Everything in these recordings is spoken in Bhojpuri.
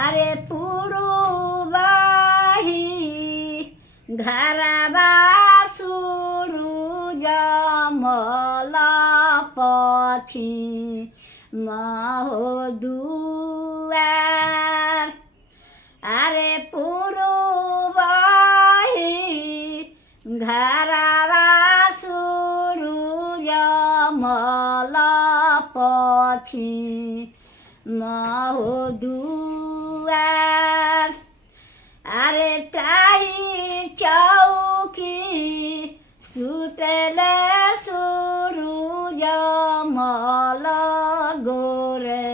अरे पूर्वही घरबा सुरुज मल पछि महो दुआर अरे पूर्वही घरबा सुरुज मल पछि महो दुआर अरे टाही चौकी सुतले सुरुज मल गोरे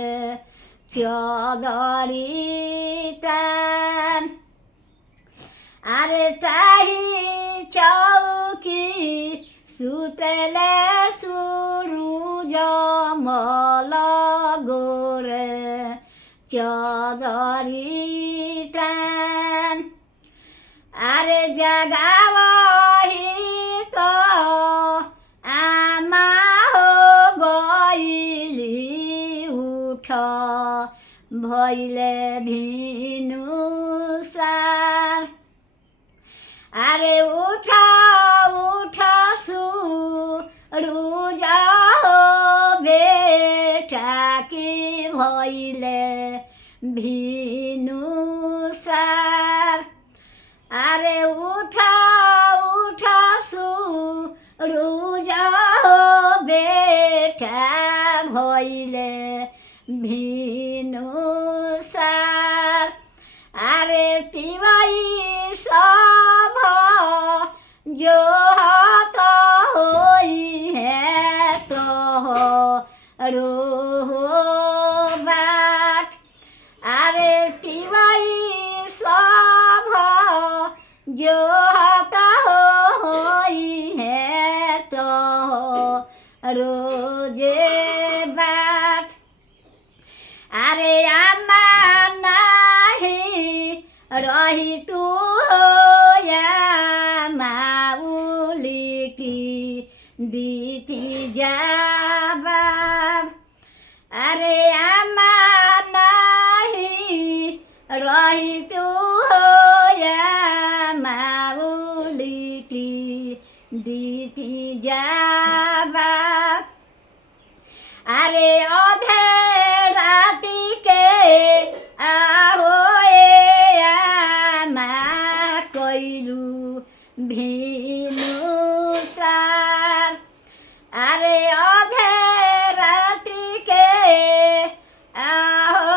चौधरी तान अरे टाही चौकी सुतले सुरुज मल गोरे चौधरी तान अरे जगावही तो आमा हो गइली उठ भइले भिनुसार अरे उठ उठ सुरुज हो बेटा कि भइले भिनुसार अरे उठ उठ सुरुज हो बेटा भइले भिनुसार अरे तिवाई सब जो हत होई है तो रोहो बाट अरे तिवाई सब जो हत होई है तो रोजे बाट अरे आमा नाही रही तू हो या माउलिटी दीती जाबाब अरे आमा नाही रही तू हो या माउलिटी दीती जाबाब अरे अधे राती के आहो आमा कैलू भिनुसार अरे अधे राती के आहो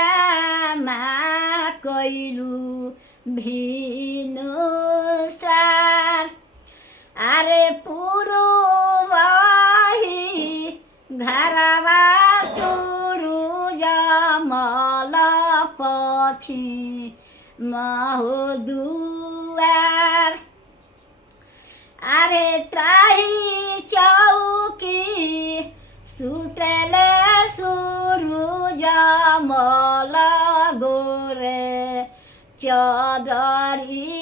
आमा कैलू भिनुसार अरे पूर्वही घरबा सुरुज मल पछि महो दुआर अरे त्राही चौकी सुतले सुरुज मल गोरे चौधरी